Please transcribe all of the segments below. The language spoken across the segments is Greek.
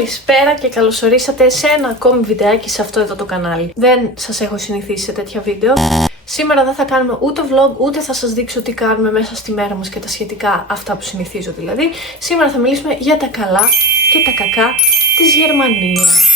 Καλησπέρα και καλωσορίσατε σε ένα ακόμη βιντεάκι σε αυτό εδώ το κανάλι. Δεν σας έχω συνηθίσει σε τέτοια βίντεο. Σήμερα δεν θα κάνουμε ούτε vlog, ούτε θα σας δείξω τι κάνουμε μέσα στη μέρα μας και τα σχετικά, αυτά που συνηθίζω δηλαδή. Σήμερα θα μιλήσουμε για τα καλά και τα κακά της Γερμανίας.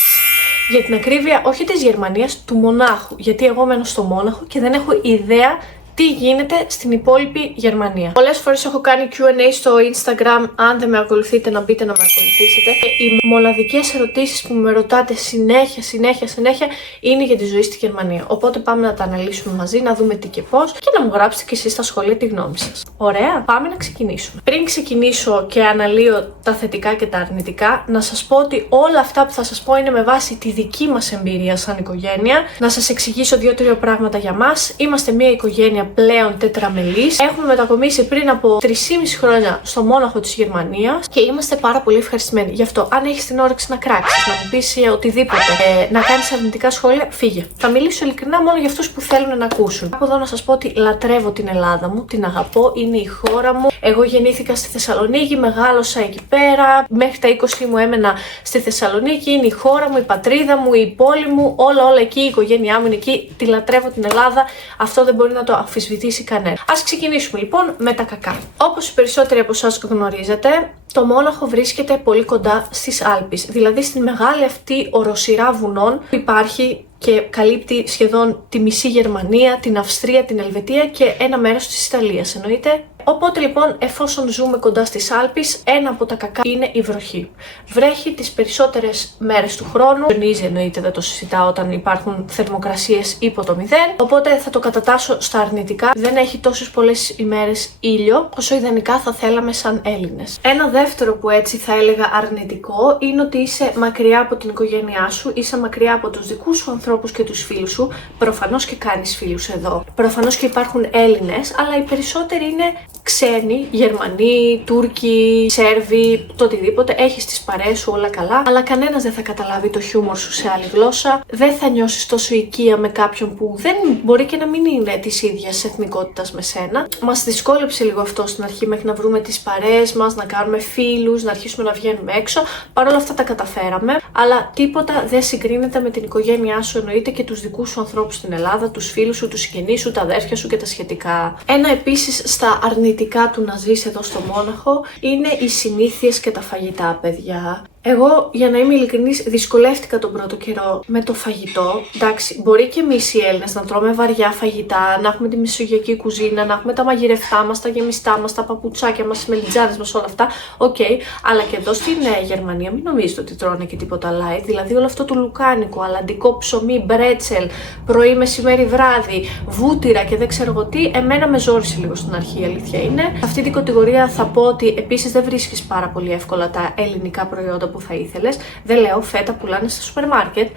Για την ακρίβεια, όχι της Γερμανίας, του Μονάχου. Γιατί εγώ μένω στο Μόναχο και δεν έχω ιδέα τι γίνεται στην υπόλοιπη Γερμανία. Πολλές φορές έχω κάνει Q&A στο Instagram. Αν δεν με ακολουθείτε, να μπείτε να με ακολουθήσετε. Οι μοναδικές ερωτήσεις που με ρωτάτε συνέχεια είναι για τη ζωή στη Γερμανία. Οπότε πάμε να τα αναλύσουμε μαζί, να δούμε τι και πώς και να μου γράψετε και εσείς στα σχόλια τη γνώμη σας. Ωραία, πάμε να ξεκινήσουμε. Πριν ξεκινήσω και αναλύω τα θετικά και τα αρνητικά, να σας πω ότι όλα αυτά που θα σας πω είναι με βάση τη δική μας εμπειρία σαν οικογένεια. Να σας εξηγήσω 2-3 πράγματα για μας. Είμαστε μια οικογένεια πλέον τετραμελής. Έχουμε μετακομίσει πριν από 3,5 χρόνια στο Μόναχο της Γερμανίας και είμαστε πάρα πολύ ευχαριστημένοι. Γι' αυτό, αν έχεις την όρεξη να κράξεις, να μου πεις οτιδήποτε, να κάνεις αρνητικά σχόλια, φύγε. Θα μιλήσω ειλικρινά μόνο για αυτούς που θέλουν να ακούσουν. Από εδώ να σας πω ότι λατρεύω την Ελλάδα μου, την αγαπώ, είναι η χώρα μου. Εγώ γεννήθηκα στη Θεσσαλονίκη, μεγάλωσα εκεί πέρα. Μέχρι τα 20 μου έμενα στη Θεσσαλονίκη. Είναι η χώρα μου, η πατρίδα μου, η πόλη μου, όλα εκεί. Η οικογένειά μου είναι εκεί. Τη λατρεύω την Ελλάδα. Αυτό δεν μπορεί να το αμφισβητήσει κανένα. Ας ξεκινήσουμε λοιπόν με τα κακά. Όπως οι περισσότεροι από εσάς γνωρίζετε, το Μόναχο βρίσκεται πολύ κοντά στις Άλπεις, δηλαδή στην μεγάλη αυτή οροσειρά βουνών που υπάρχει και καλύπτει σχεδόν τη μισή Γερμανία, την Αυστρία, την Ελβετία και ένα μέρος της Ιταλίας εννοείται. Οπότε λοιπόν, εφόσον ζούμε κοντά στις Άλπεις, ένα από τα κακά είναι η βροχή. Βρέχει τις περισσότερες μέρες του χρόνου. Ζωνίζει εννοείται, δεν το συζητάω όταν υπάρχουν θερμοκρασίες υπό το 0. Οπότε θα το κατατάσσω στα αρνητικά. Δεν έχει τόσες πολλές ημέρες ήλιο, όσο ιδανικά θα θέλαμε σαν Έλληνες. Ένα δεύτερο που έτσι θα έλεγα αρνητικό είναι ότι είσαι μακριά από την οικογένειά σου, είσαι μακριά από τους δικούς σου ανθρώπους και τους φίλους σου. Προφανώς και κάνεις φίλους εδώ. Προφανώς και υπάρχουν Έλληνες, αλλά οι περισσότεροι είναι ξένοι, Γερμανοί, Τούρκοι, Σέρβοι, το οτιδήποτε. Έχεις τις παρέες σου όλα καλά, αλλά κανένας δεν θα καταλάβει το χιούμορ σου σε άλλη γλώσσα. Δεν θα νιώσεις τόσο οικία με κάποιον που δεν μπορεί και να μην είναι της ίδιας εθνικότητας με σένα. Μας δυσκόλεψε λίγο αυτό στην αρχή μέχρι να βρούμε τις παρέες μας, να κάνουμε φίλους, να αρχίσουμε να βγαίνουμε έξω. Παρ' όλα αυτά τα καταφέραμε, αλλά τίποτα δεν συγκρίνεται με την οικογένειά σου εννοείται και τους δικούς σου ανθρώπους στην Ελλάδα, τους φίλους σου, τους συγγενείς σου, τα αδέρφια σου και τα σχετικά. Ένα επίσης στα αρνητικά του να ζεις εδώ στο Μόναχο είναι οι συνήθειες και τα φαγητά, παιδιά. Εγώ, για να είμαι ειλικρινής, δυσκολεύτηκα τον πρώτο καιρό με το φαγητό. Εντάξει, μπορεί και εμείς οι Έλληνες να τρώμε βαριά φαγητά, να έχουμε τη μεσογειακή κουζίνα, να έχουμε τα μαγειρευτά μας, τα γεμιστά μας, τα παπουτσάκια μας, τις μελιτζάνες μας, όλα αυτά. Οκ, αλλά και εδώ στην Γερμανία μην νομίζετε ότι τρώνε και τίποτα light. Δηλαδή, όλο αυτό το λουκάνικο, αλαντικό ψωμί, μπρέτσελ, πρωί, μεσημέρι, βράδυ, βούτυρα και δεν ξέρω εγώ τι, εμένα με ζόρισε λίγο στην αρχή, η αλήθεια είναι. Σε αυτή την κατηγορία θα πω ότι επίσης δεν βρίσκεις πάρα πολύ εύκολα τα ελληνικά προϊόντα που θα ήθελες. Δεν λέω, φέτα πουλάνε στα σούπερ μάρκετ.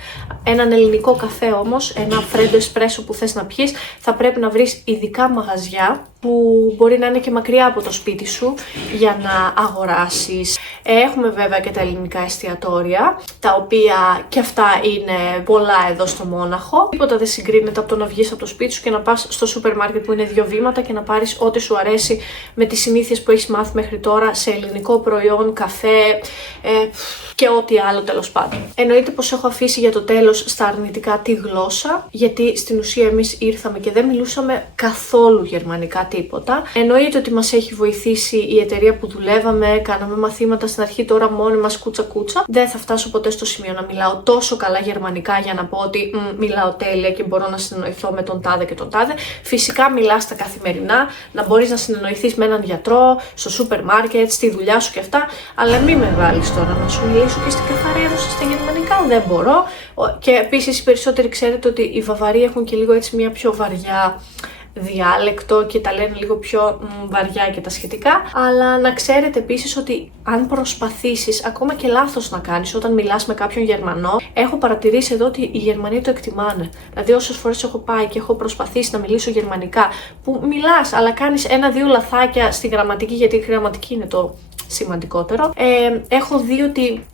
Έναν ελληνικό καφέ όμως, ένα φρέντο εσπρέσο που θες να πιεις, θα πρέπει να βρεις ειδικά μαγαζιά που μπορεί να είναι και μακριά από το σπίτι σου για να αγοράσεις. Έχουμε βέβαια και τα ελληνικά εστιατόρια, τα οποία και αυτά είναι πολλά εδώ στο Μόναχο. Τίποτα δεν συγκρίνεται από το να βγεις από το σπίτι σου και να πας στο σούπερ μάρκετ που είναι 2 βήματα και να πάρεις ό,τι σου αρέσει με τις συνήθειες που έχεις μάθει μέχρι τώρα σε ελληνικό προϊόν, καφέ και ό,τι άλλο τέλος πάντων. Εννοείται πως έχω αφήσει για το τέλος στα αρνητικά τη γλώσσα, γιατί στην ουσία εμείς ήρθαμε και δεν μιλούσαμε καθόλου γερμανικά τίποτα. Εννοείται ότι μας έχει βοηθήσει η εταιρεία που δουλεύαμε, κάναμε μαθήματα στην αρχή, τώρα μόνοι μας κούτσα. Δεν θα φτάσω ποτέ στο σημείο να μιλάω τόσο καλά γερμανικά για να πω ότι μιλάω τέλεια και μπορώ να συνεννοηθώ με τον τάδε και τον τάδε. Φυσικά μιλάς τα καθημερινά, να μπορείς να συνεννοηθείς με έναν γιατρό, στο σούπερ μάρκετ, στη δουλειά σου και αυτά, αλλά μην με βάλεις τώρα να σου μιλήσω και στην καθαρέδωση στα γερμανικά, δεν μπορώ. Και επίσης οι περισσότεροι ξέρετε ότι οι Βαβαροί έχουν και λίγο έτσι μια πιο βαριά διάλεκτο και τα λένε λίγο πιο βαριά και τα σχετικά, αλλά να ξέρετε επίσης ότι αν προσπαθήσεις ακόμα και λάθος να κάνεις όταν μιλάς με κάποιον Γερμανό, έχω παρατηρήσει εδώ ότι οι Γερμανοί το εκτιμάνε. Δηλαδή όσες φορές έχω πάει και έχω προσπαθήσει να μιλήσω γερμανικά, που μιλάς αλλά κάνεις 1-2 λαθάκια στη γραμματική, γιατί η γραμματική είναι το σημαντικότερο, έχω δει ότι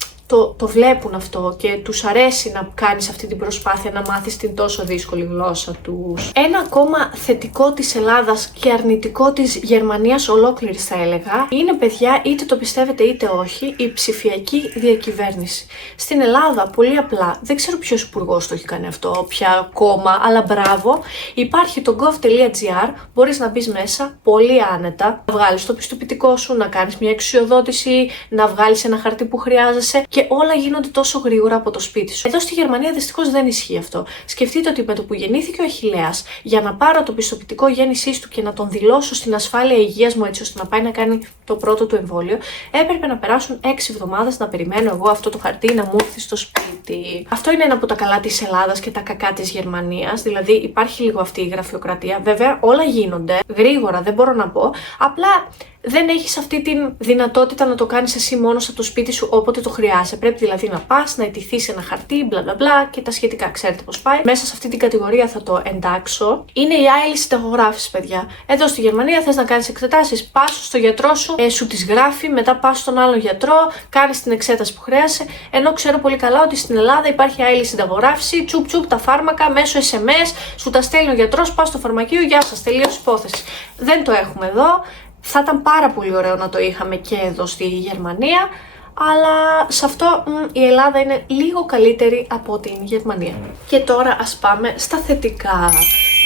το βλέπουν αυτό και τους αρέσει να κάνεις αυτή την προσπάθεια να μάθεις την τόσο δύσκολη γλώσσα τους. Ένα ακόμα θετικό της Ελλάδας και αρνητικό της Γερμανίας ολόκληρης θα έλεγα είναι, παιδιά, είτε το πιστεύετε είτε όχι, η ψηφιακή διακυβέρνηση. Στην Ελλάδα, πολύ απλά, δεν ξέρω ποιος υπουργός το έχει κάνει αυτό, ποια κόμμα, αλλά μπράβο, υπάρχει το gov.gr, μπορείς να μπεις μέσα πολύ άνετα, να βγάλεις το πιστοποιητικό σου, να κάνεις μια εξουσιοδότηση, να βγάλεις ένα χαρτί που χρειάζεσαι και όλα γίνονται τόσο γρήγορα από το σπίτι σου. Εδώ στη Γερμανία δυστυχώς δεν ισχύει αυτό. Σκεφτείτε ότι με το που γεννήθηκε ο Αχιλλέας, για να πάρω το πιστοποιητικό γέννησής του και να τον δηλώσω στην ασφάλεια υγείας μου έτσι ώστε να πάει να κάνει το πρώτο του εμβόλιο, έπρεπε να περάσουν 6 εβδομάδες να περιμένω εγώ αυτό το χαρτί να μου έρθει στο σπίτι. Αυτό είναι ένα από τα καλά της Ελλάδας και τα κακά της Γερμανίας. Δηλαδή υπάρχει λίγο αυτή η γραφειοκρατία. Βέβαια, όλα γίνονται γρήγορα, δεν μπορώ να πω. Απλά δεν έχεις αυτή τη δυνατότητα να το κάνεις εσύ μόνος από το σπίτι σου όποτε το χρειάζεσαι. Πρέπει δηλαδή να πας, να αιτηθείς ένα χαρτί, μπλα μπλα μπλα και τα σχετικά. Ξέρετε πώς πάει. Μέσα σε αυτή την κατηγορία θα το εντάξω. Είναι η άειλη συνταγογράφηση, παιδιά. Εδώ στη Γερμανία θες να κάνεις εξετάσεις, πας στο γιατρό σου, σου τις γράφει, μετά πας στον άλλον γιατρό, κάνεις την εξέταση που χρειάζεσαι. Ενώ ξέρω πολύ καλά ότι στην Ελλάδα υπάρχει άειλη συνταγογράφηση, τσουπ τσουπ τα φάρμακα μέσω SMS, σου τα στέλνει ο γιατρός, πας στο φαρμακείο, γεια σας, τελείωσε υπόθεση. Δεν το έχουμε εδώ. Θα ήταν πάρα πολύ ωραίο να το είχαμε και εδώ στη Γερμανία, αλλά σε αυτό η Ελλάδα είναι λίγο καλύτερη από την Γερμανία. Και τώρα ας πάμε στα θετικά,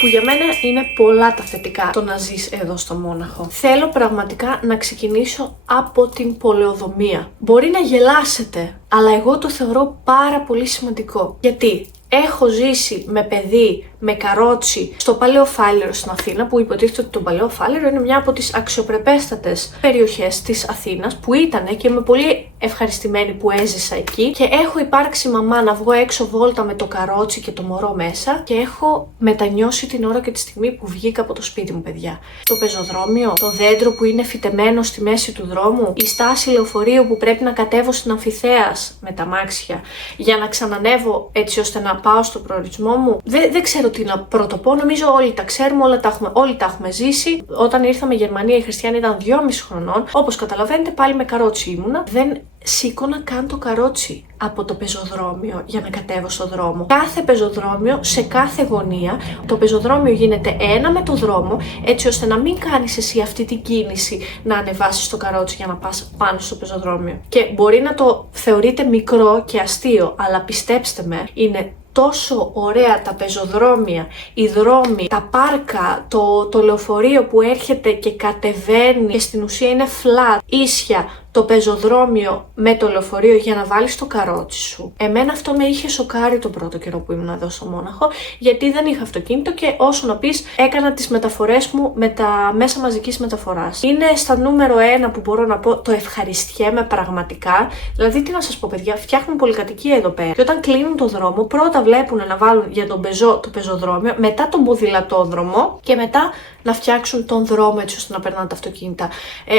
που για μένα είναι πολλά τα θετικά το να ζεις εδώ στο Μόναχο. Θέλω πραγματικά να ξεκινήσω από την πολεοδομία. Μπορεί να γελάσετε, αλλά εγώ το θεωρώ πάρα πολύ σημαντικό. Γιατί έχω ζήσει με παιδί, με καρότσι, στο Παλαιό Φάληρο στην Αθήνα, που υποτίθεται ότι το Παλαιό Φάληρο είναι μια από τις αξιοπρεπέστατες περιοχές της Αθήνας, που ήτανε και είμαι πολύ ευχαριστημένη που έζησα εκεί. Και έχω υπάρξει μαμά να βγω έξω βόλτα με το καρότσι και το μωρό μέσα και έχω μετανιώσει την ώρα και τη στιγμή που βγήκα από το σπίτι μου, παιδιά. Το πεζοδρόμιο, το δέντρο που είναι φυτεμένο στη μέση του δρόμου, η στάση λεωφορείου που πρέπει να κατέβω στην Αμφιθέας με τα μάξια για να ξανανεύω έτσι ώστε να πάω στο προορισμό μου. Δεν ξέρω τι να πρωτοπώ, νομίζω όλοι τα ξέρουμε, όλοι τα έχουμε ζήσει. Όταν ήρθαμε Γερμανία, η Χριστιανή ήταν 2,5 χρονών. Όπως καταλαβαίνετε, πάλι με καρότσι ήμουνα. Δεν σήκωνα καν το καρότσι από το πεζοδρόμιο για να κατέβω στο δρόμο. Κάθε πεζοδρόμιο, σε κάθε γωνία, το πεζοδρόμιο γίνεται ένα με το δρόμο, έτσι ώστε να μην κάνεις εσύ αυτή την κίνηση να ανεβάσεις το καρότσι για να πας πάνω στο πεζοδρόμιο. Και μπορεί να το θεωρείτε μικρό και αστείο, αλλά πιστέψτε με, είναι τόσο ωραία τα πεζοδρόμια, οι δρόμοι, τα πάρκα, το λεωφορείο που έρχεται και κατεβαίνει και στην ουσία είναι flat, ίσια, το πεζοδρόμιο με το λεωφορείο για να βάλεις το καρότσι σου. Εμένα αυτό με είχε σοκάρει τον πρώτο καιρό που ήμουν εδώ στο Μόναχο, γιατί δεν είχα αυτοκίνητο και όσο να πεις έκανα τις μεταφορές μου με τα μέσα μαζικής μεταφοράς. Είναι στα νούμερο 1 που μπορώ να πω το ευχαριστιέμαι πραγματικά. Δηλαδή τι να σας πω, παιδιά, φτιάχνουν πολυκατοικία εδώ πέρα και όταν κλείνουν το δρόμο πρώτα βλέπουν να βάλουν για τον το πεζοδρόμιο, μετά τον ποδηλατόδρομο και μετά να φτιάξουν τον δρόμο έτσι ώστε να περνάνε τα αυτοκίνητα.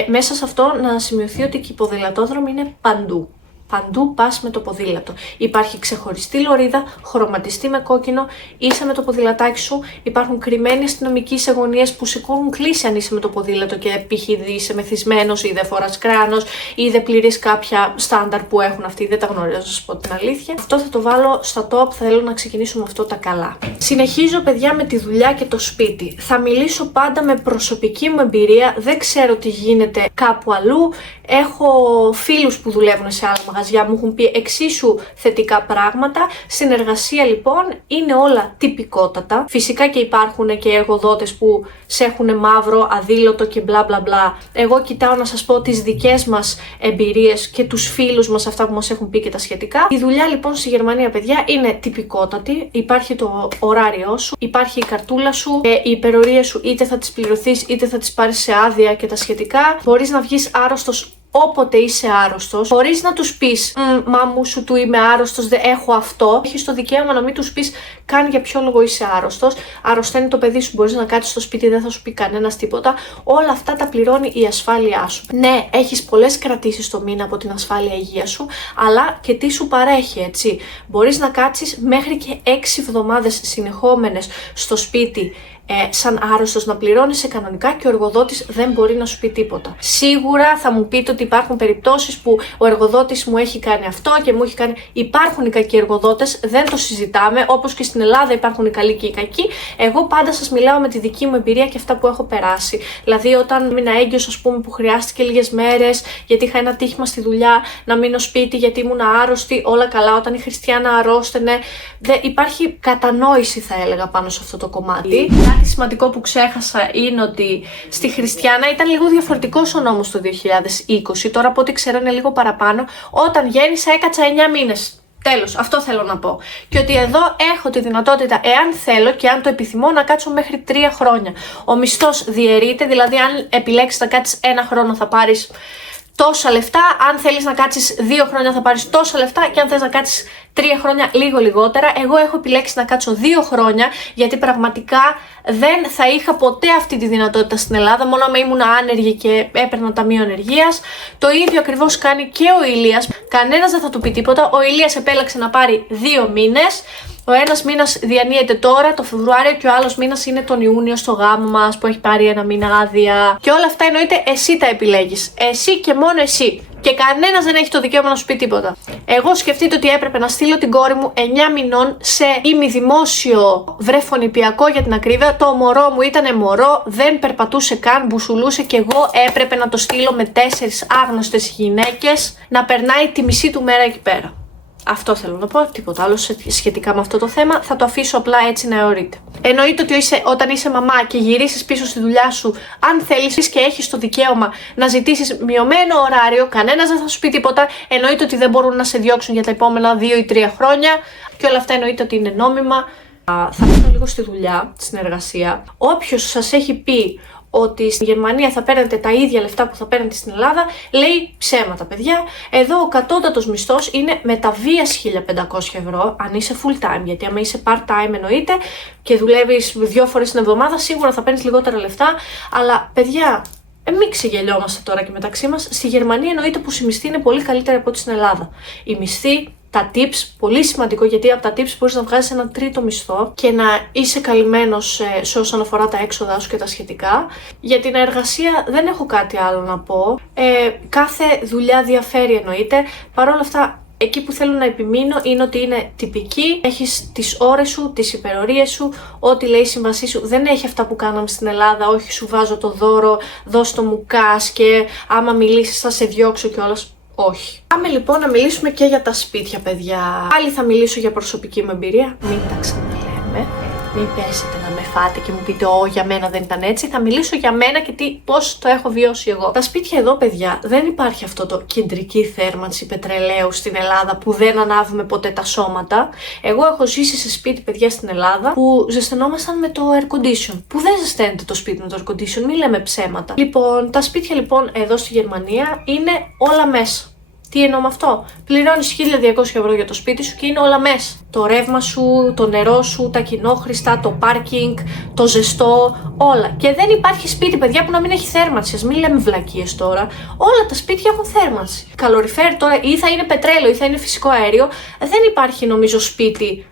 Μέσα σε αυτό να σημειωθεί ότι και οι ποδηλατόδρομοι είναι παντού. Παντού πας με το ποδήλατο. Υπάρχει ξεχωριστή λωρίδα, χρωματιστή με κόκκινο, είσαι με το ποδηλατάκι σου. Υπάρχουν κρυμμένοι αστυνομικοί σε γωνίες που σηκώνουν κλίση αν είσαι με το ποδήλατο και π.χ. είσαι μεθυσμένος ή δεν φοράς κράνος ή δεν πληρείς κάποια στάνταρ που έχουν αυτοί. Δεν τα γνωρίζω, να σας πω την αλήθεια. Αυτό θα το βάλω στα top, θέλω να ξεκινήσουμε αυτό τα καλά. Συνεχίζω, παιδιά, με τη δουλειά και το σπίτι. Θα μιλήσω πάντα με προσωπική μου εμπειρία, δεν ξέρω τι γίνεται κάπου αλλού. Έχω φίλους που δουλεύουν σε άλλα μαγαζιά, μου έχουν πει εξίσου θετικά πράγματα. Στην εργασία λοιπόν είναι όλα τυπικότατα. Φυσικά και υπάρχουν και εργοδότες που σε έχουν μαύρο, αδήλωτο και μπλα μπλα μπλα. Εγώ κοιτάω να σας πω τις δικές μας εμπειρίες και τους φίλους μας, αυτά που μας έχουν πει και τα σχετικά. Η δουλειά λοιπόν στη Γερμανία, παιδιά, είναι τυπικότατη. Υπάρχει το ωράριό σου, υπάρχει η καρτούλα σου, οι υπερορίες σου είτε θα τις πληρωθείς είτε θα τις πάρεις σε άδεια και τα σχετικά. Μπορείς να βγεις άρρωστος όποτε είσαι άρρωστος, χωρίς να τους πεις μάμου σου του είμαι άρρωστος, δεν έχω αυτό. Έχεις το δικαίωμα να μην τους πεις καν για ποιο λόγο είσαι άρρωστος. Αρρωσταίνει το παιδί σου, μπορείς να κάτσεις στο σπίτι, δεν θα σου πει κανένας τίποτα. Όλα αυτά τα πληρώνει η ασφάλειά σου. Ναι, έχεις πολλές κρατήσεις το μήνα από την ασφάλεια υγείας σου, αλλά και τι σου παρέχει, έτσι. Μπορείς να κάτσεις μέχρι και 6 εβδομάδες συνεχόμενες στο σπίτι σαν άρρωστος να πληρώνεσαι κανονικά και ο εργοδότης δεν μπορεί να σου πει τίποτα. Σίγουρα θα μου πείτε ότι υπάρχουν περιπτώσεις που ο εργοδότης μου έχει κάνει αυτό και μου έχει κάνει. Υπάρχουν οι κακοί εργοδότες, δεν το συζητάμε. Όπως και στην Ελλάδα υπάρχουν οι καλοί και οι κακοί. Εγώ πάντα σας μιλάω με τη δική μου εμπειρία και αυτά που έχω περάσει. Δηλαδή, όταν μείνα έγκυος, ας πούμε, που χρειάστηκε λίγες μέρες γιατί είχα ένα τύχημα στη δουλειά, να μείνω σπίτι γιατί ήμουν άρρωστη, όλα καλά. Όταν η Χριστιανά αρρώστενε, υπάρχει κατανόηση, θα έλεγα, πάνω σε αυτό το κομμάτι. Κάτι σημαντικό που ξέχασα είναι ότι στη Χριστιανά ήταν λίγο διαφορετικός ο νόμος το 2020. Τώρα, από ό,τι ξέρω, είναι λίγο παραπάνω. Όταν γέννησα, έκατσα 9 μήνες. Τέλος, αυτό θέλω να πω. Και ότι εδώ έχω τη δυνατότητα, εάν θέλω και αν το επιθυμώ, να κάτσω μέχρι 3 χρόνια. Ο μισθός διαιρείται, δηλαδή αν επιλέξεις να κάτσεις 1 χρόνο θα πάρεις τόσα λεφτά, αν θέλεις να κάτσεις 2 χρόνια θα πάρεις τόσα λεφτά και αν θες να κάτσεις 3 χρόνια λίγο λιγότερα. Εγώ έχω επιλέξει να κάτσω 2 χρόνια γιατί πραγματικά δεν θα είχα ποτέ αυτή τη δυνατότητα στην Ελλάδα, μόνο άμα ήμουν άνεργη και έπαιρνα ταμείο ανεργίας. Το ίδιο ακριβώς κάνει και ο Ηλίας. Κανένας δεν θα του πει τίποτα. Ο Ηλίας επέλεξε να πάρει 2 μήνες. Ο ένας μήνας διανύεται τώρα, το Φεβρουάριο, και ο άλλος μήνας είναι τον Ιούνιο στο γάμο μας που έχει πάρει 1 μήνα άδεια. Και όλα αυτά εννοείται εσύ τα επιλέγεις. Εσύ και μόνο εσύ. Και κανένας δεν έχει το δικαίωμα να σου πει τίποτα. Εγώ σκεφτείτε ότι έπρεπε να στείλω την κόρη μου 9 μηνών σε ημιδημόσιο βρεφονηπιακό, για την ακρίβεια. Το μωρό μου ήταν μωρό, δεν περπατούσε καν, μπουσουλούσε και εγώ έπρεπε να το στείλω με 4 άγνωστες γυναίκες να περνάει τη μισή του μέρα εκεί πέρα. Αυτό θέλω να πω, τίποτα άλλο σχετικά με αυτό το θέμα, θα το αφήσω απλά έτσι να αιωρείται. Εννοείται ότι όταν είσαι μαμά και γυρίσεις πίσω στη δουλειά σου, αν θέλεις και έχεις το δικαίωμα να ζητήσεις μειωμένο ωράριο, κανένας δεν θα σου πει τίποτα. Εννοείται ότι δεν μπορούν να σε διώξουν για τα επόμενα 2 ή 3 χρόνια και όλα αυτά εννοείται ότι είναι νόμιμα. Θα πάω λίγο στη δουλειά, στην εργασία. Όποιος σας έχει πει ότι στη Γερμανία θα παίρνετε τα ίδια λεφτά που θα παίρνετε στην Ελλάδα, λέει ψέματα, παιδιά. Εδώ ο κατώτατος μισθός είναι με τα βίας 1.500 ευρώ, αν είσαι full time. Γιατί άμα είσαι part time εννοείται και δουλεύεις 2 φορές την εβδομάδα, σίγουρα θα παίρνεις λιγότερα λεφτά. Αλλά παιδιά, μην ξεγελιόμαστε τώρα και μεταξύ μας. Στη Γερμανία εννοείται πως η μισθή είναι πολύ καλύτερη από ό,τι στην Ελλάδα. Η μισθή, τα tips, πολύ σημαντικό, γιατί από τα tips μπορείς να βγάζεις ένα τρίτο μισθό και να είσαι καλυμμένος σε όσον αφορά τα έξοδά σου και τα σχετικά. Για την εργασία δεν έχω κάτι άλλο να πω. Κάθε δουλειά διαφέρει εννοείται. Παρ' όλα αυτά, εκεί που θέλω να επιμείνω είναι ότι είναι τυπική, έχεις τις ώρες σου, τις υπερορίες σου, ό,τι λέει η σύμβασή σου. Δεν έχει αυτά που κάναμε στην Ελλάδα, όχι σου βάζω το δώρο, δώσ' το μου κας και άμα μιλήσεις θα σε διώξω κιόλας. Όχι. Πάμε λοιπόν να μιλήσουμε και για τα σπίτια, παιδιά. Πάλι θα μιλήσω για προσωπική μου εμπειρία. Μην τα ξαναλέμε. Μην πέσετε να με φάτε και μου πείτε για μένα δεν ήταν έτσι. Θα μιλήσω για μένα και πώς το έχω βιώσει εγώ. Τα σπίτια εδώ, παιδιά, δεν υπάρχει αυτό το κεντρική θέρμανση πετρελαίου στην Ελλάδα που δεν ανάβουμε ποτέ τα σώματα. Εγώ έχω ζήσει σε σπίτι, παιδιά, στην Ελλάδα που ζεσθενόμασταν με το air condition. Που δεν ζεσταίνεται το σπίτι με το air condition, μην λέμε ψέματα. Λοιπόν, τα σπίτια λοιπόν εδώ στη Γερμανία είναι όλα μέσα. Τι εννοώ με αυτό? Πληρώνεις 1.200 ευρώ για το σπίτι σου και είναι όλα μέσα. Το ρεύμα σου, το νερό σου, τα κοινόχρηστα, το πάρκινγκ, το ζεστό, όλα. Και δεν υπάρχει σπίτι, παιδιά, που να μην έχει θέρμανση. Ας μην λέμε βλακίες τώρα. Όλα τα σπίτια έχουν θέρμανση. Καλοριφέρ τώρα ή θα είναι πετρέλαιο ή θα είναι φυσικό αέριο. Δεν υπάρχει, νομίζω, σπίτι.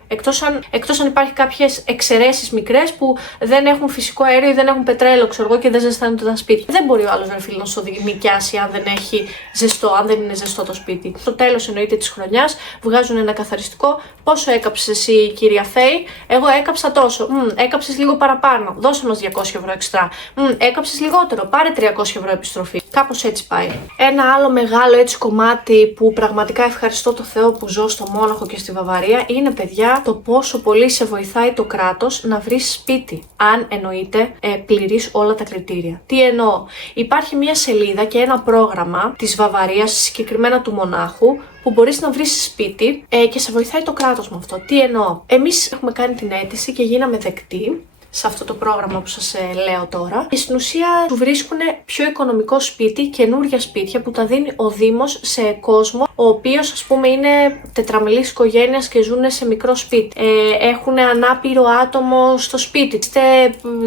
Εκτός αν υπάρχει κάποιες εξαιρέσεις μικρές που δεν έχουν φυσικό αέριο ή δεν έχουν πετρέλαιο, ξέρω εγώ, και δεν ζεστάνονται τα σπίτια. Δεν μπορεί ο άλλος, ρε φίλε, να σου νοικιάσει αν δεν έχει ζεστό, αν δεν είναι ζεστό το σπίτι. Στο τέλος, εννοείται, της χρονιάς βγάζουν ένα καθαριστικό. Πόσο έκαψες εσύ, κυρία Φέη? Εγώ έκαψα τόσο. Έκαψες λίγο παραπάνω. Δώσε μας 200 ευρώ εξτρά. Έκαψες λιγότερο. Πάρε 300 ευρώ επιστροφή. Κάπως έτσι πάει. Ένα άλλο μεγάλο έτσι κομμάτι που πραγματικά ευχαριστώ το Θεό που ζω στο Μόναχο και στη Βαβαρία είναι, παιδιά, το πόσο πολύ σε βοηθάει το κράτος να βρεις σπίτι. Αν εννοείται πληρείς όλα τα κριτήρια. Τι εννοώ? Υπάρχει μια σελίδα και ένα πρόγραμμα της Βαβαρίας, συγκεκριμένα του Μονάχου, που μπορείς να βρεις σπίτι και σε βοηθάει το κράτος με αυτό. Τι εννοώ? Εμείς έχουμε κάνει την αίτηση και γίναμε δεκτοί σε αυτό το πρόγραμμα που σας λέω τώρα. Και στην ουσία του βρίσκουν πιο οικονομικό σπίτι, καινούργια σπίτια που τα δίνει ο Δήμος σε κόσμο, ο οποίος, ας πούμε, είναι τετραμελής οικογένειας και ζουν σε μικρό σπίτι. Έχουν ανάπηρο άτομο στο σπίτι. Είστε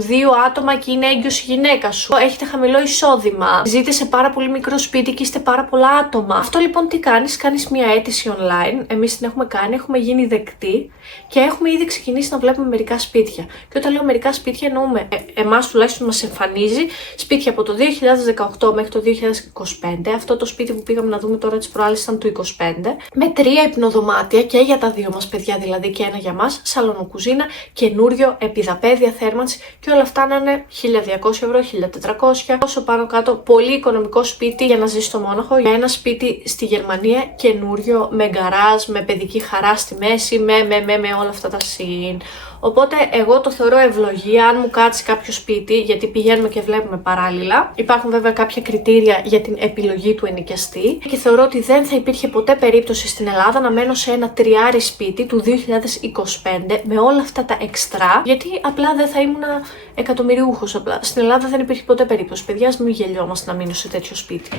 2 άτομα και είναι έγκυος η γυναίκα σου. Έχετε χαμηλό εισόδημα. Ζείτε σε πάρα πολύ μικρό σπίτι και είστε πάρα πολλά άτομα. Αυτό λοιπόν τι κάνεις? Κάνεις μια αίτηση online. Εμείς την έχουμε κάνει, έχουμε γίνει δεκτοί και έχουμε ήδη ξεκινήσει να βλέπουμε μερικά σπίτια. Και όταν λέω μερικά μερικά σπίτια εννοούμε, εμάς τουλάχιστον μας εμφανίζει σπίτια από το 2018 μέχρι το 2025. Αυτό το σπίτι που πήγαμε να δούμε τώρα τις προάλλες ήταν του 25. Με 3 υπνοδωμάτια και για τα 2 μας παιδιά, δηλαδή και ένα για μας, σαλονοκουζίνα, καινούριο, επιδαπέδια, θέρμανση και όλα αυτά να είναι 1.200 ευρώ, 1.400. Όσο πάνω κάτω, πολύ οικονομικό σπίτι για να ζει στο Μόναχο. Για ένα σπίτι στη Γερμανία, καινούριο, με γκαράζ, με παιδική χαρά στη μέση, με όλα αυτά τα συν. Οπότε εγώ το θεωρώ ευλογία αν μου κάτσει κάποιο σπίτι, γιατί πηγαίνουμε και βλέπουμε παράλληλα. Υπάρχουν βέβαια κάποια κριτήρια για την επιλογή του ενοικιαστή και θεωρώ ότι δεν θα υπήρχε ποτέ περίπτωση στην Ελλάδα να μένω σε ένα τριάρι σπίτι του 2025 με όλα αυτά τα εξτρά, γιατί απλά δεν θα ήμουν εκατομμυριούχος. Απλά στην Ελλάδα δεν υπήρχε ποτέ περίπτωση. Παιδιά, ας μην γελιόμαστε να μείνω σε τέτοιο σπίτι.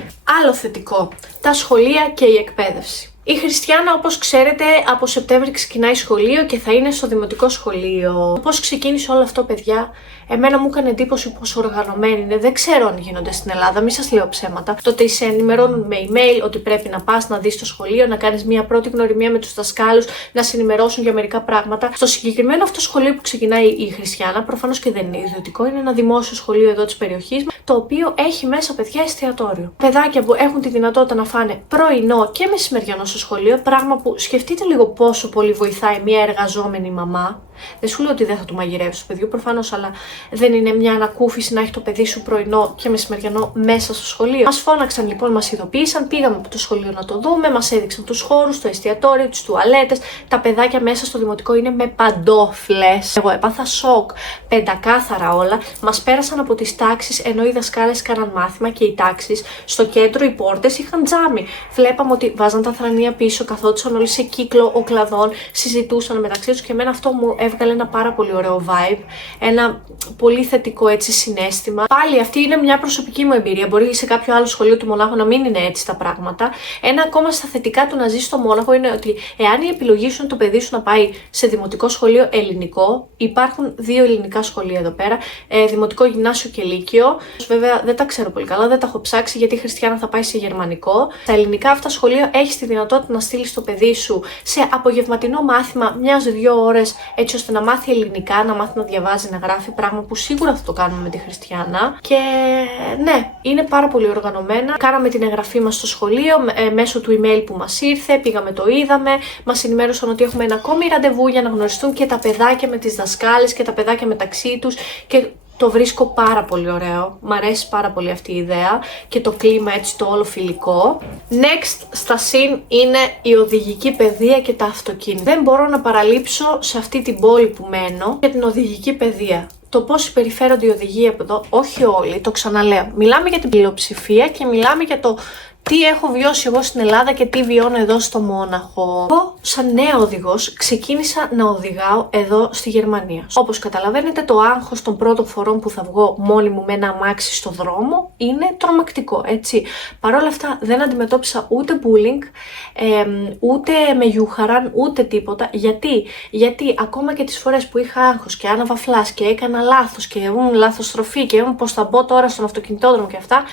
Άλλο θετικό, τα σχολεία και η εκπαίδευση. Η Χριστιάνα, όπως ξέρετε, από Σεπτέμβρη ξεκινάει σχολείο και θα είναι στο δημοτικό σχολείο. Πώς ξεκίνησε όλο αυτό, παιδιά? Εμένα μου έκανε εντύπωση πόσο οργανωμένοι είναι. Δεν ξέρω αν γίνονται στην Ελλάδα, μην σας λέω ψέματα. Τότε σε ενημερώνουν με email ότι πρέπει να πας να δεις το σχολείο, να κάνεις μια πρώτη γνωριμία με τους δασκάλους, να σε ενημερώσουν για μερικά πράγματα. Στο συγκεκριμένο αυτό σχολείο που ξεκινάει η Χριστιάνα, προφανώς και δεν είναι ιδιωτικό, είναι ένα δημόσιο σχολείο εδώ της περιοχής, το οποίο έχει μέσα, παιδιά, εστιατόριο. Παιδάκια που έχουν τη δυνατότητα να φάνε πρωινό και μεσημεριανό στο σχολείο, πράγμα που σκεφτείτε λίγο πόσο πολύ βοηθάει μια εργαζόμενη μαμά. Δεν σου λέω ότι δεν θα του μαγειρεύσει το παιδί, προφανώς, αλλά δεν είναι μια ανακούφιση να έχει το παιδί σου πρωινό και μεσημεριανό μέσα στο σχολείο. Μας φώναξαν λοιπόν, μας ειδοποίησαν, πήγαμε από το σχολείο να το δούμε, μας έδειξαν τους χώρους, το εστιατόριο, τις τουαλέτες. Τα παιδάκια μέσα στο δημοτικό είναι με παντόφλες. Εγώ έπαθα σοκ, πεντακάθαρα όλα. Μας πέρασαν από τις τάξεις ενώ οι δασκάλες κάναν μάθημα και οι τάξεις. Στο κέντρο οι πόρτες είχαν τζάμι. Βλέπαμε ότι βάζαν τα θρανία πίσω, καθόντουσαν όλοι σε κύκλο οκλαδών, συζητούσαν μεταξύ τους και εμένα αυτό μου έβγαλε ένα πάρα πολύ ωραίο vibe, ένα πολύ θετικό έτσι συναίσθημα. Πάλι αυτή είναι μια προσωπική μου εμπειρία. Μπορεί σε κάποιο άλλο σχολείο του Μονάχου να μην είναι έτσι τα πράγματα. Ένα ακόμα στα θετικά του να ζει στο Μόναχο είναι ότι εάν η επιλογή σου είναι το παιδί σου να πάει σε δημοτικό σχολείο ελληνικό, υπάρχουν 2 ελληνικά σχολεία εδώ πέρα, δημοτικό, γυμνάσιο και λύκειο. Βέβαια δεν τα ξέρω πολύ καλά, δεν τα έχω ψάξει γιατί η Χριστιάνα θα πάει σε γερμανικό. Τα ελληνικά αυτά σχολεία έχει τη δυνατότητα να στείλει το παιδί σου σε απογευματινό μάθημα 1-2 ώρες, έτσι ώστε να μάθει ελληνικά, να μάθει να διαβάζει, να γράφει, πράγμα που σίγουρα θα το κάνουμε με τη Χριστιάνα. Και ναι, είναι πάρα πολύ οργανωμένα. Κάναμε την εγγραφή μας στο σχολείο μέσω του email που μας ήρθε, πήγαμε, το είδαμε, μας ενημέρωσαν ότι έχουμε ένα ακόμη ραντεβού για να γνωριστούν και τα παιδάκια με τις δασκάλες και τα παιδάκια μεταξύ τους. Και το βρίσκω πάρα πολύ ωραίο, μ' αρέσει πάρα πολύ αυτή η ιδέα και το κλίμα έτσι το όλο φιλικό. Next στα συν είναι η οδηγική παιδεία και τα αυτοκίνητα. Δεν μπορώ να παραλείψω σε αυτή την πόλη που μένω για την οδηγική παιδεία. Το πώς συμπεριφέρονται οι οδηγοί από εδώ, όχι όλοι, το ξαναλέω. Μιλάμε για την πλειοψηφία και μιλάμε για το τι έχω βιώσει εγώ στην Ελλάδα και τι βιώνω εδώ στο Μόναχο. Εγώ, σαν νέα οδηγός, ξεκίνησα να οδηγάω εδώ στη Γερμανία. Όπως καταλαβαίνετε, το άγχος των πρώτων φορών που θα βγω μόνη μου με ένα αμάξι στο δρόμο είναι τρομακτικό, έτσι. Παρ' όλα αυτά, δεν αντιμετώπισα ούτε bullying, ούτε με γιούχαραν, ούτε τίποτα. Γιατί ακόμα και τις φορές που είχα άγχος και άναβα φλάς και έκανα λάθος και ήμουν λάθος στροφή και ήμουν πώς θα μπω τώρα στον αυτοκινητόδρομο και αυτά,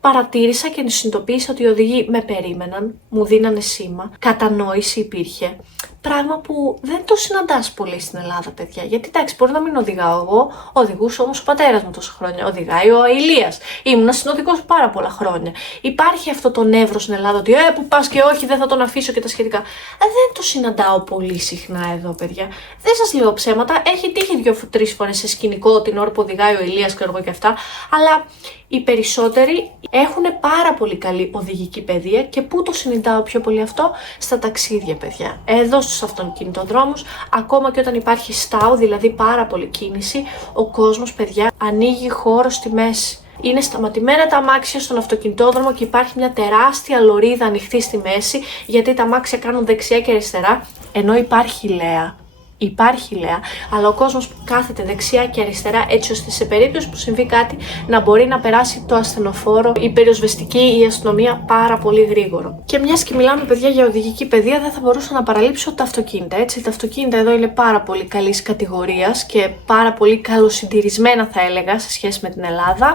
παρατήρησα και συνειδητοποίησα ότι οι οδηγοί με περίμεναν, μου δίνανε σήμα, κατανόηση υπήρχε. Πράγμα που δεν το συναντάς πολύ στην Ελλάδα, παιδιά. Γιατί εντάξει, μπορεί να μην οδηγάω εγώ, οδηγούσε όμως ο πατέρας μου τόσα χρόνια. Οδηγάει ο Ηλίας. Ήμουνα συνοδικός πάρα πολλά χρόνια. Υπάρχει αυτό το νεύρο στην Ελλάδα ότι που πας και όχι, δεν θα τον αφήσω και τα σχετικά. Δεν το συναντάω πολύ συχνά εδώ, παιδιά. Δεν σας λέω ψέματα. Έχει τύχει 2-3 φορές σε σκηνικό την ώρα που οδηγάει ο Ηλίας και εγώ και αυτά. Αλλά οι περισσότεροι έχουν πάρα πολύ καλή οδηγική παιδεία και πού το συναντάω πιο πολύ αυτό? Στα ταξίδια, παιδιά. Εδώ στους αυτοκινητοδρόμους, ακόμα και όταν υπάρχει στάου, δηλαδή πάρα πολύ κίνηση, ο κόσμος, παιδιά, ανοίγει χώρο στη μέση. Είναι σταματημένα τα αμάξια στον αυτοκινητόδρομο και υπάρχει μια τεράστια λωρίδα ανοιχτή στη μέση, γιατί τα αμάξια κάνουν δεξιά και αριστερά, ενώ υπάρχει λέα. Υπάρχει λέα, αλλά ο κόσμος κάθεται δεξιά και αριστερά έτσι ώστε σε περίπτωση που συμβεί κάτι να μπορεί να περάσει το ασθενοφόρο, η πυροσβεστική, η αστυνομία πάρα πολύ γρήγορο. Και μιας και μιλάμε, παιδιά, για οδηγική παιδεία, δεν θα μπορούσα να παραλείψω τα αυτοκίνητα. Έτσι, τα αυτοκίνητα εδώ είναι πάρα πολύ καλής κατηγορίας και πάρα πολύ καλοσυντηρισμένα, θα έλεγα, σε σχέση με την Ελλάδα.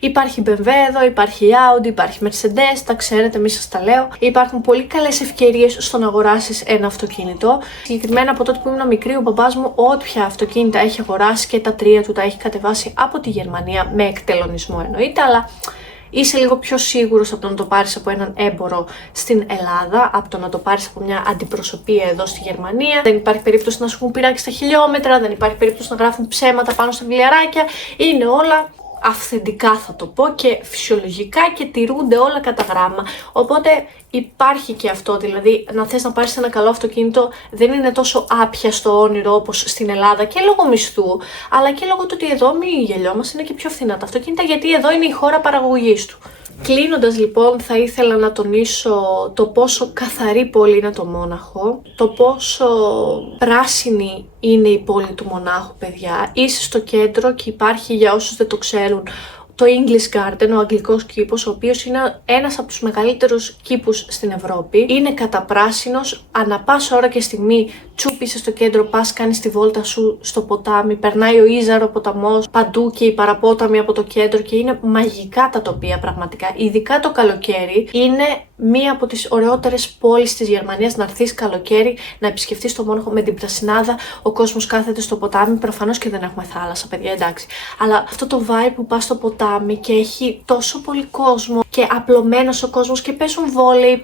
Υπάρχει BMW εδώ, υπάρχει Audi, υπάρχει Mercedes, τα ξέρετε, μη σας τα λέω. Υπάρχουν πολύ καλές ευκαιρίες στο να αγοράσεις ένα αυτοκίνητο. Συγκεκριμένα από τότε που ήμουν μικρή, μικρή, ο μπαμπάς μου όποια αυτοκίνητα έχει αγοράσει και τα 3 του τα έχει κατεβάσει από τη Γερμανία, με εκτελονισμό εννοείται, αλλά είσαι λίγο πιο σίγουρος από το να το πάρεις από έναν έμπορο στην Ελλάδα, από το να το πάρεις από μια αντιπροσωπεία εδώ στη Γερμανία. Δεν υπάρχει περίπτωση να σου έχουν πειράξει τα χιλιόμετρα, δεν υπάρχει περίπτωση να γράφουν ψέματα πάνω στα βιβλιαράκια. Είναι όλα αυθεντικά, θα το πω, και φυσιολογικά και τηρούνται όλα κατά γράμμα. Οπότε υπάρχει και αυτό, δηλαδή να θες να πάρεις ένα καλό αυτοκίνητο δεν είναι τόσο άπιαστο όνειρο όπως στην Ελλάδα, και λόγω μισθού, αλλά και λόγω του ότι εδώ, μη γελιόμαστε, είναι και πιο φθηνά τα αυτοκίνητα, γιατί εδώ είναι η χώρα παραγωγής του. Κλείνοντας λοιπόν, θα ήθελα να τονίσω το πόσο καθαρή πόλη είναι το Μόναχο, το πόσο πράσινη είναι η πόλη του Μονάχου, παιδιά. Είσαι στο κέντρο και υπάρχει, για όσους δεν το ξέρουν, το English Garden, ο αγγλικός κήπος, ο οποίος είναι ένας από τους μεγαλύτερους κήπους στην Ευρώπη. Είναι καταπράσινος, ανά πάσα ώρα και στιγμή τσούπισε στο κέντρο, πας, κάνεις τη βόλτα σου στο ποτάμι, περνάει ο Ίζαρο ποταμός παντού και οι παραπόταμοι από το κέντρο και είναι μαγικά τα τοπία πραγματικά. Ειδικά το καλοκαίρι είναι μία από τις ωραιότερες πόλεις της Γερμανίας να έρθεις καλοκαίρι, να επισκεφτείς το Μόναχο με την πρασινάδα, ο κόσμος κάθεται στο ποτάμι, προφανώς και δεν έχουμε θάλασσα, παιδιά, εντάξει. Αλλά αυτό το vibe που πας στο ποτάμι και έχει τόσο πολύ κόσμο και απλωμένος ο κόσμος και παίζουν βόλεϊ,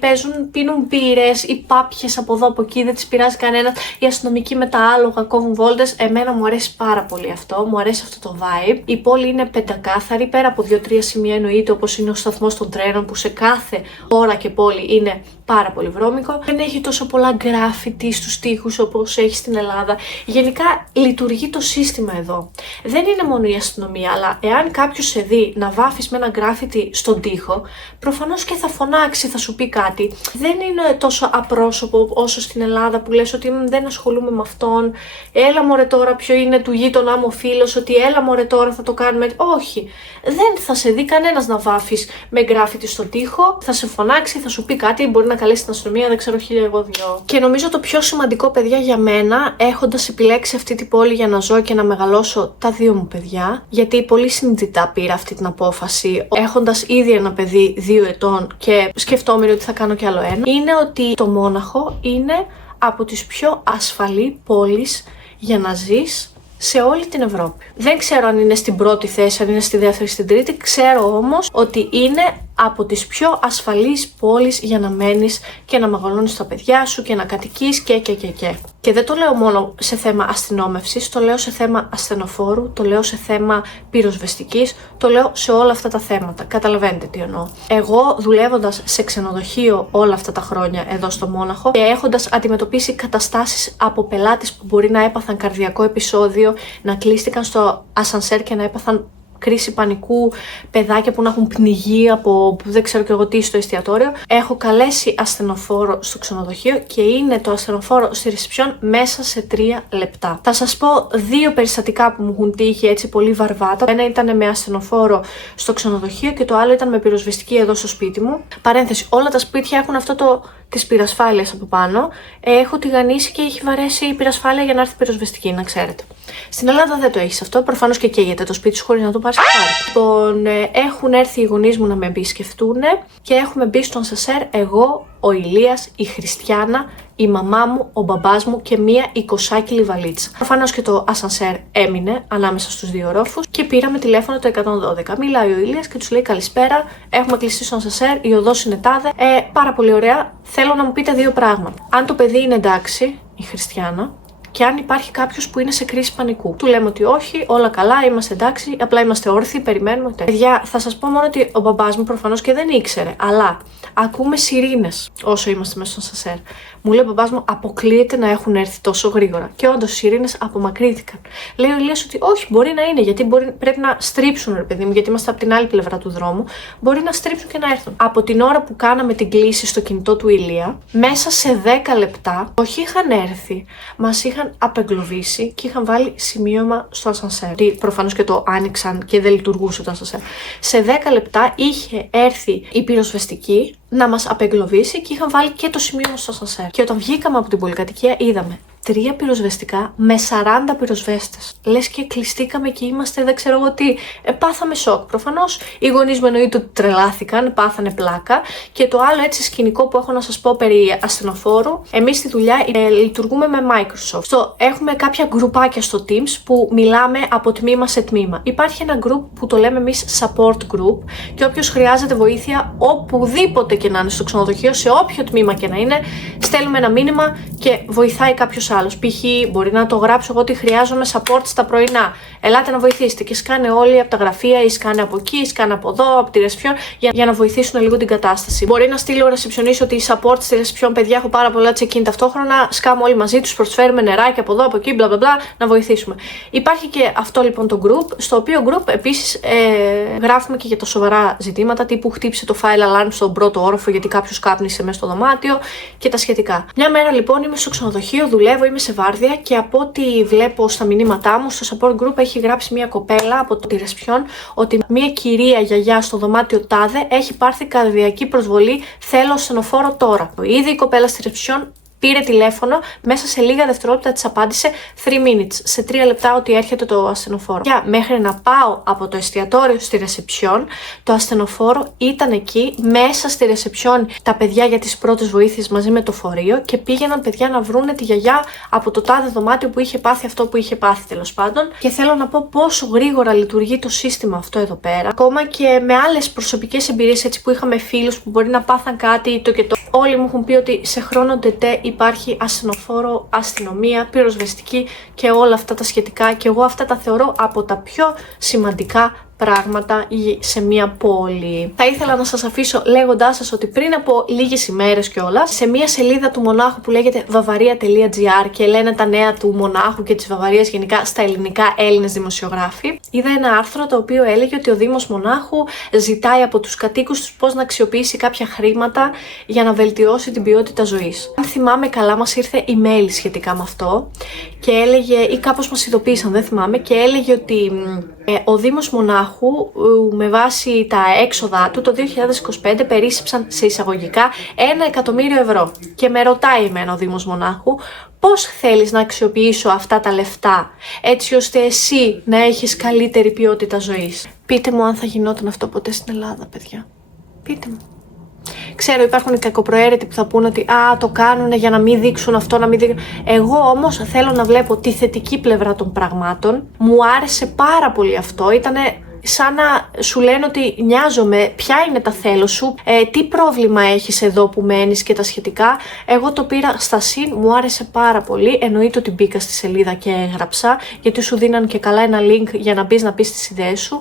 πίνουν μπύρες ή πάπιες από εδώ από εκεί, δεν τις πειράζει κανένας. Οι αστυνομικοί με τα άλογα κόβουν βόλτες. Εμένα μου αρέσει πάρα πολύ αυτό, μου αρέσει αυτό το vibe. Η πόλη είναι πεντακάθαρη, πέρα από 2-3 σημεία εννοείται, όπως είναι ο σταθμός των τρένων που σε κάθε ώρα και πόλη είναι πάρα πολύ βρώμικο. Δεν έχει τόσο πολλά γκράφιτι στους τοίχους όπως έχει στην Ελλάδα. Γενικά λειτουργεί το σύστημα εδώ. Δεν είναι μόνο η αστυνομία, αλλά εάν κάποιος σε δει να βάφεις με ένα γκράφιτι στον τοίχο, προφανώς και θα φωνάξει, θα σου πει κάτι. Δεν είναι τόσο απρόσωπο όσο στην Ελλάδα που λες ότι δεν ασχολούμαι με αυτόν. Έλα μωρέ τώρα, ποιο είναι του γείτονά μου ο φίλος, ότι έλα μωρέ τώρα θα το κάνουμε. Όχι. Δεν θα σε δει κανένας να βάφεις με γκράφιτι στον τοίχο. Θα σε φωνάξει, θα σου πει κάτι, μπορεί να καλέσει την αστυνομία, δεν ξέρω, 1000 Και νομίζω το πιο σημαντικό, παιδιά, για μένα, έχοντας επιλέξει αυτή την πόλη για να ζω και να μεγαλώσω τα 2 μου παιδιά, γιατί πολύ συνειδητά πήρα αυτή την απόφαση, έχοντας ήδη ένα παιδί 2 ετών και σκεφτόμουν ότι θα κάνω κι άλλο ένα, είναι ότι το Μόναχο είναι από τις πιο ασφαλή πόλεις για να ζεις σε όλη την Ευρώπη. Δεν ξέρω αν είναι στην πρώτη θέση, αν είναι στη δεύτερη, στην τρίτη, ξέρω όμως ότι είναι από τις πιο ασφαλείς πόλεις για να μένεις και να μεγαλώνεις τα παιδιά σου και να κατοικείς και. Και δεν το λέω μόνο σε θέμα αστυνόμευσης, το λέω σε θέμα ασθενοφόρου, το λέω σε θέμα πυροσβεστικής, το λέω σε όλα αυτά τα θέματα. Καταλαβαίνετε τι εννοώ. Εγώ δουλεύοντας σε ξενοδοχείο όλα αυτά τα χρόνια εδώ στο Μόναχο και έχοντας αντιμετωπίσει καταστάσεις από πελάτες που μπορεί να έπαθαν καρδιακό επεισόδιο, να κλείστηκαν στο ασανσέρ και να έπαθαν κρίση πανικού, παιδάκια που να έχουν πνιγεί από δεν ξέρω και εγώ τι στο εστιατόριο. Έχω καλέσει ασθενοφόρο στο ξενοδοχείο και είναι το ασθενοφόρο στη ρεσεψιόν μέσα σε 3 λεπτά. Θα σας πω 2 περιστατικά που μου έχουν τύχει έτσι πολύ βαρβάτα. Ένα ήταν με ασθενοφόρο στο ξενοδοχείο και το άλλο ήταν με πυροσβεστική εδώ στο σπίτι μου. Παρένθεση, όλα τα σπίτια έχουν αυτό της πυρασφάλειας από πάνω. Έχω τηγανίσει και έχει βαρέσει η πυρασφάλεια για να έρθει πυροσβεστική, να ξέρετε. Στην Ελλάδα δεν το έχεις αυτό, προφανώς και καίγεται το σπίτι σου χωρίς να το πάρεις χάρη. Λοιπόν, έχουν έρθει οι γονείς μου να με επισκεφτούν και έχουμε μπει στον ασανσέρ εγώ, ο Ηλίας, η Χριστιάνα, η μαμά μου, ο μπαμπάς μου και μία 20κιλη βαλίτσα. Προφανώς και το ασανσέρ έμεινε ανάμεσα στους 2 ορόφους και πήραμε τηλέφωνο το 112. Μιλάει ο Ηλίας και τους λέει καλησπέρα, έχουμε κλειστεί στον ασανσέρ, η οδός είναι τάδε. Πάρα πολύ ωραία, θέλω να μου πείτε 2 πράγματα. Αν το παιδί είναι εντάξει, η Χριστιάνα, και αν υπάρχει κάποιος που είναι σε κρίση πανικού. Του λέμε ότι όχι, όλα καλά, είμαστε εντάξει, απλά είμαστε όρθιοι, περιμένουμε. Παιδιά, θα σας πω μόνο ότι ο μπαμπάς μου προφανώς και δεν ήξερε, αλλά ακούμε σιρήνες όσο είμαστε μέσα στον ασανσέρ. Μου λέει ο μπαμπάς μου, αποκλείεται να έχουν έρθει τόσο γρήγορα. Και όντως οι σιρήνες απομακρύνθηκαν. Λέει ο Ηλίας ότι όχι, μπορεί να είναι, γιατί πρέπει να στρίψουν, ρε παιδί μου, γιατί είμαστε από την άλλη πλευρά του δρόμου. Μπορεί να στρίψουν και να έρθουν. Από την ώρα που κάναμε την κλήση στο κινητό του Ηλία, μέσα σε 10 λεπτά, όχι είχαν έρθει, μας είχαν απεγκλωβίσει και είχαν βάλει σημείωμα στο ασανσέρ. Προφανώς και το άνοιξαν και δεν λειτουργούσε το ασανσέρ. Σε 10 λεπτά είχε έρθει η πυροσβεστική να μας απεγκλωβίσει και είχαν βάλει και το σημείωμα στο ασανσέρ. Και όταν βγήκαμε από την πολυκατοικία, είδαμε 3 πυροσβεστικά με 40 πυροσβέστες. Λες και κλειστήκαμε και είμαστε, δεν ξέρω εγώ τι. Πάθαμε σοκ. Προφανώς οι γονείς μου εννοείται ότι τρελάθηκαν, πάθανε πλάκα. Και το άλλο έτσι σκηνικό που έχω να σας πω περί ασθενοφόρου, εμείς στη δουλειά λειτουργούμε με Microsoft. Έχουμε κάποια γκρουπάκια στο Teams που μιλάμε από τμήμα σε τμήμα. Υπάρχει ένα group που το λέμε εμείς support group και όποιος χρειάζεται βοήθεια οπουδήποτε και να είναι στο ξενοδοχείο, σε όποιο τμήμα και να είναι, στέλνουμε ένα μήνυμα και βοηθάει κάποιος άλλος. Π.χ. μπορεί να το γράψω εγώ ότι χρειάζομαι support στα πρωινά. Ελάτε να βοηθήσετε και σκάνε όλοι από τα γραφεία ή σκάνε από εκεί, ή σκάνε από εδώ, από τη ρεσπιόν για να βοηθήσουν λίγο την κατάσταση. Μπορεί να στείλω ρεσεψιονίσω ότι support στη ρεσεψιόν, παιδιά, έχω πάρα πολλά check-in ταυτόχρονα. Σκάμε όλοι μαζί τους, προσφέρουμε νεράκι από εδώ, από εκεί, μπλα μπλα μπλα, να βοηθήσουμε. Υπάρχει και αυτό λοιπόν το group, στο οποίο group επίσης γράφουμε και για τα σοβαρά ζητήματα, τύπου χτύπησε το file alarm στον πρώτο όροφο γιατί κάποιος κάπνισε μέσα στο δωμάτιο και τα σχετικά. Μια μέρα λοιπόν είμαι στο ξενοδοχείο, δουλεύω, είμαι σε βάρδια και από ό,τι βλέπω στα μηνύματά μου, στο support group έχει γράψει μια κοπέλα από τη ρεσπιόν ότι μια κυρία γιαγιά στο δωμάτιο τάδε έχει πάρθει καρδιακή προσβολή, θέλω ασθενοφόρο τώρα. Ήδη η κοπέλα στη ρεσπιόν πήρε τηλέφωνο, μέσα σε λίγα δευτερόλεπτα της απάντησε 3 minutes, σε 3 λεπτά ότι έρχεται το ασθενοφόρο. Και μέχρι να πάω από το εστιατόριο στη ρεσεψιόν, το ασθενοφόρο ήταν εκεί, μέσα στη ρεσεψιόν τα παιδιά για τις πρώτες βοήθειες μαζί με το φορείο και πήγαιναν παιδιά να βρούνε τη γιαγιά από το τάδε δωμάτιο που είχε πάθει αυτό που είχε πάθει τέλος πάντων. Και θέλω να πω πόσο γρήγορα λειτουργεί το σύστημα αυτό εδώ πέρα. Ακόμα και με άλλες προσωπικές εμπειρίες έτσι που είχαμε φίλους που μπορεί να πάθαν κάτι το και το. Όλοι μου έχουν πει ότι σε χρόνο τετέ υπάρχει ασθενοφόρο, αστυνομία, πυροσβεστική και όλα αυτά τα σχετικά και εγώ αυτά τα θεωρώ από τα πιο σημαντικά πράγματα σε μια πόλη. Θα ήθελα να σας αφήσω λέγοντάς σας ότι πριν από λίγες ημέρες κιόλας, σε μια σελίδα του Μονάχου που λέγεται vavaria.gr και λένε τα νέα του Μονάχου και της Βαβαρίας γενικά στα ελληνικά, Έλληνες δημοσιογράφοι, είδα ένα άρθρο το οποίο έλεγε ότι ο Δήμος Μονάχου ζητάει από τους κατοίκους τους πώς να αξιοποιήσει κάποια χρήματα για να βελτιώσει την ποιότητα ζωής. Αν θυμάμαι καλά, μας ήρθε email σχετικά με αυτό και έλεγε, ή κάπως μας ειδοποίησαν, δεν θυμάμαι, και έλεγε ότι ο Δήμος Μονάχου με βάση τα έξοδά του το 2025 περίσσεψαν σε εισαγωγικά 1 εκατομμύριο ευρώ. Και με ρωτάει εμένα ο Δήμος Μονάχου πώς θέλεις να αξιοποιήσω αυτά τα λεφτά έτσι ώστε εσύ να έχεις καλύτερη ποιότητα ζωής. Πείτε μου αν θα γινόταν αυτό ποτέ στην Ελλάδα, παιδιά. Πείτε μου. Ξέρω, υπάρχουν οι κακοπροαίρετοι που θα πούνε ότι το κάνουν για να μην δείξουν αυτό, να μην δείξουν. Εγώ όμως θέλω να βλέπω τη θετική πλευρά των πραγμάτων. Μου άρεσε πάρα πολύ αυτό. Ήτανε σαν να σου λένε ότι νοιάζομαι, ποια είναι τα θέλω σου, τι πρόβλημα έχεις εδώ που μένεις και τα σχετικά. Εγώ το πήρα στα συν, μου άρεσε πάρα πολύ. Εννοείται ότι μπήκα στη σελίδα και έγραψα, γιατί σου δίναν και καλά ένα link για να μπεις να πεις τις ιδέες σου.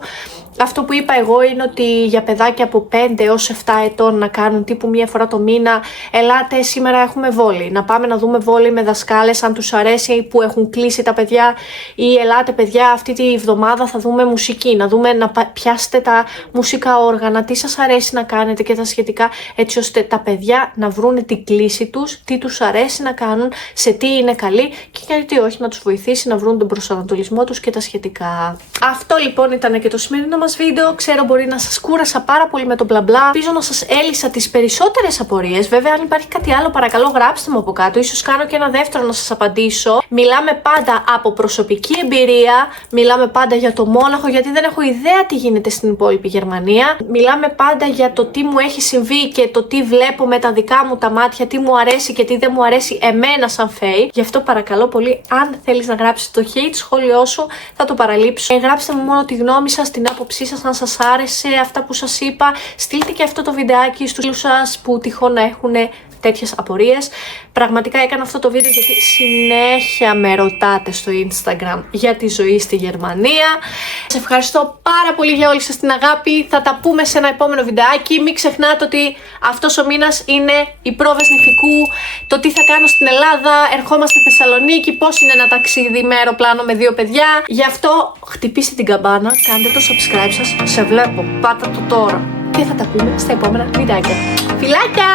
Αυτό που είπα εγώ είναι ότι για παιδάκια από 5 έως 7 ετών να κάνουν τύπου μία φορά το μήνα, ελάτε σήμερα έχουμε βόλεϊ, να πάμε να δούμε βόλεϊ με δασκάλες αν τους αρέσει που έχουν κλείσει τα παιδιά, ή ελάτε παιδιά αυτή τη εβδομάδα θα δούμε μουσική, να δούμε να πιάσετε τα μουσικά όργανα, τι σας αρέσει να κάνετε και τα σχετικά, έτσι ώστε τα παιδιά να βρούνε την κλίση τους, τι τους αρέσει να κάνουν, σε τι είναι καλοί και γιατί όχι να τους βοηθήσει να βρουν τον προσανατολισμό τους και τα σχετικά. Αυτό λοιπόν ήταν και το σημερινό μας βίντεο. Ξέρω μπορεί να σας κούρασα πάρα πολύ με το μπλα μπλα. Ελπίζω να σας έλυσα τις περισσότερες απορίες. Βέβαια, αν υπάρχει κάτι άλλο, παρακαλώ γράψτε μου από κάτω. Ίσως κάνω και ένα δεύτερο να σας απαντήσω. Μιλάμε πάντα από προσωπική εμπειρία. Μιλάμε πάντα για το Μόναχο, γιατί δεν έχω ιδέα τι γίνεται στην υπόλοιπη Γερμανία. Μιλάμε πάντα για το τι μου έχει συμβεί και το τι βλέπω με τα δικά μου τα μάτια, τι μου αρέσει και τι δεν μου αρέσει εμένα σαν Φέη. Γι' αυτό παρακαλώ πολύ, αν θέλεις να γράψεις το hate σχόλιο σου, θα το παραλείψω. Γράψτε μου μόνο τη γνώμη σας, την άποψή σας, αν σας άρεσε αυτά που σας είπα. Στείλτε και αυτό το βιντεάκι στους φίλους σας που τυχόν να έχουν τέτοιες απορίες. Πραγματικά έκανα αυτό το βίντεο γιατί συνέχεια με ρωτάτε στο Instagram για τη ζωή στη Γερμανία. Σας ευχαριστώ πάρα πολύ για όλη σας την αγάπη. Θα τα πούμε σε ένα επόμενο βιντεάκι. Μην ξεχνάτε ότι αυτός ο μήνας είναι οι πρόβες νηφικού, το τι θα κάνω στην Ελλάδα, ερχόμαστε Θεσσαλονίκη, πώς είναι ένα ταξίδι με αεροπλάνο με 2 παιδιά. Γι' αυτό χτυπήστε την καμπάνα, κάντε το subscribe σας, σε βλέπω, πάτα το τώρα και θα τα πούμε στα επόμενα βιντεάκια. Φιλάκια!